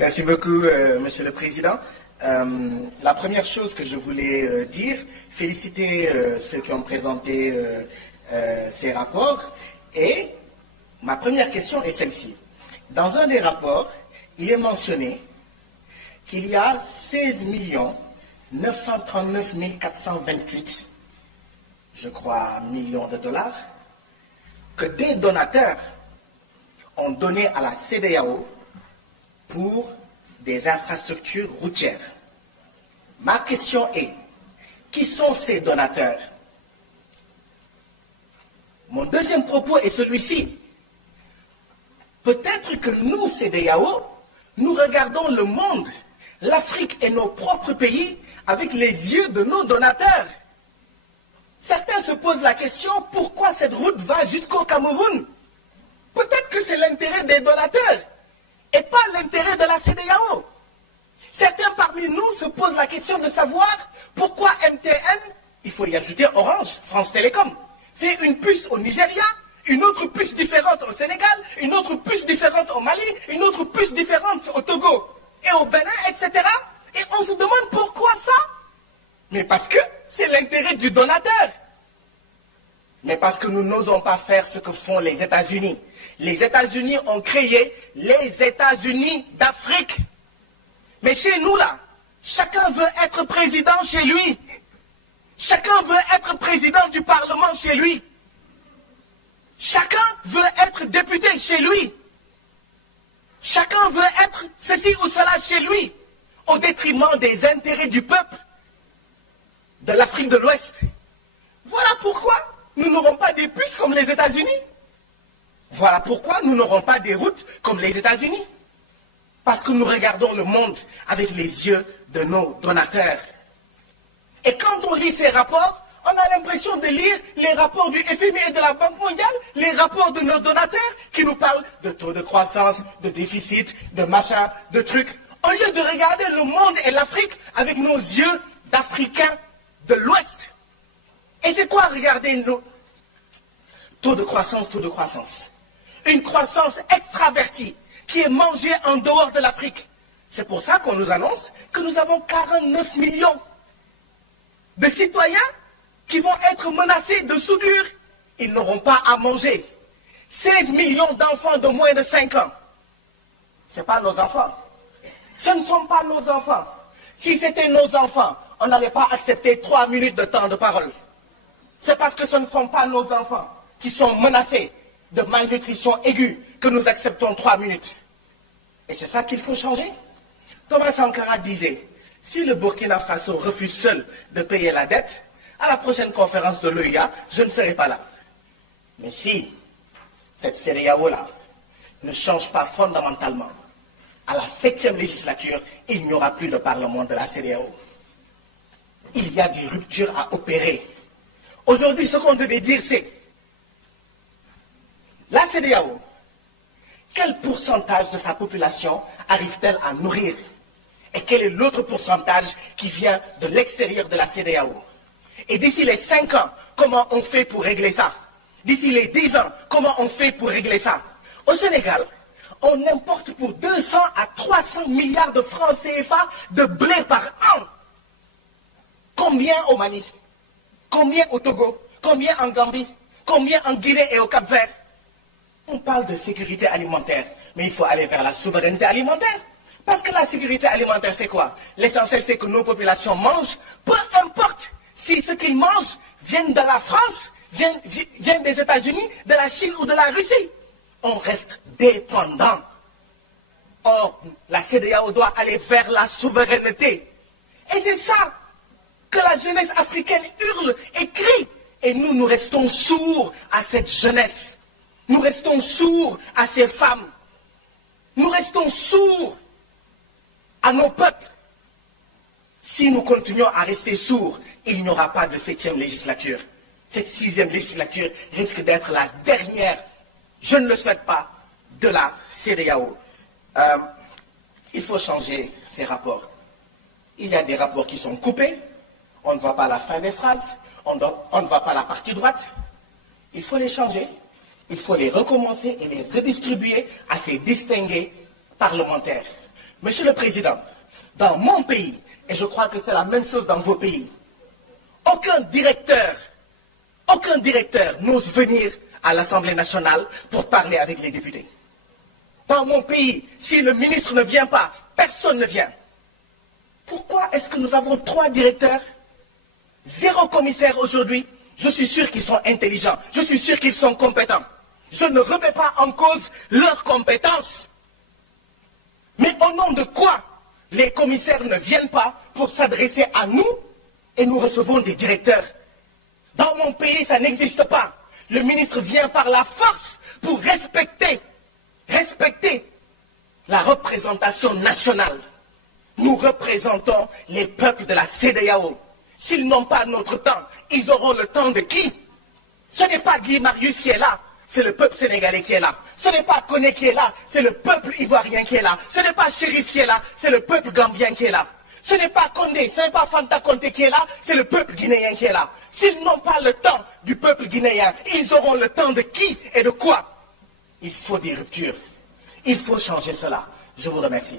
Merci beaucoup, Monsieur le Président. La première chose que je voulais dire, féliciter ceux qui ont présenté ces rapports. Et ma première question est celle-ci. Dans un des rapports, il est mentionné qu'il y a 16 939 428, je crois, millions de dollars, que des donateurs ont donné à la CEDEAO pour des infrastructures routières. Ma question est, qui sont ces donateurs? Mon deuxième propos est celui-ci. Peut-être que nous, CEDEAO, nous regardons le monde, l'Afrique et nos propres pays avec les yeux de nos donateurs. Certains se posent la question, pourquoi cette route va jusqu'au Cameroun? Peut-être que c'est l'intérêt des donateurs et pas l'intérêt de la CEDEAO. Certains parmi nous se posent la question de savoir pourquoi MTN, il faut y ajouter Orange, France Télécom, fait une puce au Nigeria, une autre puce différente au Sénégal, une autre puce différente au Mali, une autre puce différente au Togo et au Bénin, etc. Et on se demande pourquoi ça? Mais parce que c'est l'intérêt du donateur. Mais parce que nous n'osons pas faire ce que font les États-Unis. Les États-Unis ont créé les États-Unis d'Afrique. Mais chez nous, là, chacun veut être président chez lui. Chacun veut être président du Parlement chez lui. Chacun veut être député chez lui. Chacun veut être ceci ou cela chez lui, au détriment des intérêts du peuple de l'Afrique de l'Ouest. Voilà pourquoi nous n'aurons pas des puces comme les États-Unis. Voilà pourquoi nous n'aurons pas des routes comme les États-Unis. Parce que nous regardons le monde avec les yeux de nos donateurs. Et quand on lit ces rapports, on a l'impression de lire les rapports du FMI et de la Banque mondiale, les rapports de nos donateurs qui nous parlent de taux de croissance, de déficit, de machin, de trucs, au lieu de regarder le monde et l'Afrique avec nos yeux d'Africains de l'Ouest. Et c'est quoi regarder nos taux de croissance? Une croissance extravertie qui est mangée en dehors de l'Afrique. C'est pour ça qu'on nous annonce que nous avons 49 millions de citoyens qui vont être menacés de soudure. Ils n'auront pas à manger. 16 millions d'enfants de moins de 5 ans. Ce n'est pas nos enfants. Ce ne sont pas nos enfants. Si c'était nos enfants, on n'allait pas accepter 3 minutes de temps de parole. C'est parce que ce ne sont pas nos enfants qui sont menacés de malnutrition aiguë que nous acceptons 3 minutes. Et c'est ça qu'il faut changer. Thomas Sankara disait, si le Burkina Faso refuse seul de payer la dette, à la prochaine conférence de l'OIA, je ne serai pas là. Mais si cette CEDEAO-là ne change pas fondamentalement, à la 7e législature, il n'y aura plus de parlement de la CEDEAO. Il y a des ruptures à opérer. Aujourd'hui, ce qu'on devait dire, c'est la CEDEAO, quel pourcentage de sa population arrive-t-elle à nourrir? Et quel est l'autre pourcentage qui vient de l'extérieur de la CEDEAO? Et d'ici les 5 ans, comment on fait pour régler ça? D'ici les 10 ans, comment on fait pour régler ça? Au Sénégal, on importe pour 200 à 300 milliards de francs CFA de blé par an. Combien au Mali? Combien au Togo? Combien en Gambie? Combien en Guinée et au Cap-Vert? On parle de sécurité alimentaire, mais il faut aller vers la souveraineté alimentaire. Parce que la sécurité alimentaire, c'est quoi? L'essentiel, c'est que nos populations mangent, peu importe si ce qu'ils mangent viennent de la France, viennent des États-Unis, de la Chine ou de la Russie. On reste dépendant. Or, la CEDEAO doit aller vers la souveraineté. Et c'est ça que la jeunesse africaine hurle et crie. Et nous, nous restons sourds à cette jeunesse. Nous restons sourds à ces femmes. Nous restons sourds à nos peuples. Si nous continuons à rester sourds, il n'y aura pas de 7e législature. Cette 6e législature risque d'être la dernière, je ne le souhaite pas, de la CEDEAO. Il faut changer ces rapports. Il y a des rapports qui sont coupés, on ne voit pas la fin des phrases, on ne voit pas la partie droite. Il faut les changer. Il faut les recommencer et les redistribuer à ces distingués parlementaires. Monsieur le Président, dans mon pays, et je crois que c'est la même chose dans vos pays, aucun directeur n'ose venir à l'Assemblée nationale pour parler avec les députés. Dans mon pays, si le ministre ne vient pas, personne ne vient. Pourquoi est-ce que nous avons 3 directeurs, 0 commissaire aujourd'hui? Je suis sûr qu'ils sont intelligents, je suis sûr qu'ils sont compétents. Je ne remets pas en cause leurs compétences. Mais au nom de quoi les commissaires ne viennent pas pour s'adresser à nous et nous recevons des directeurs? Dans mon pays, ça n'existe pas. Le ministre vient par la force pour respecter la représentation nationale. Nous représentons les peuples de la CEDEAO. S'ils n'ont pas notre temps, ils auront le temps de qui? Ce n'est pas Guy Marius qui est là, c'est le peuple sénégalais qui est là. Ce n'est pas Koné qui est là, c'est le peuple ivoirien qui est là. Ce n'est pas Chérif qui est là, c'est le peuple gambien qui est là. Ce n'est pas Condé, ce n'est pas Fanta Conté qui est là, c'est le peuple guinéen qui est là. S'ils n'ont pas le temps du peuple guinéen, ils auront le temps de qui et de quoi? Il faut des ruptures. Il faut changer cela. Je vous remercie.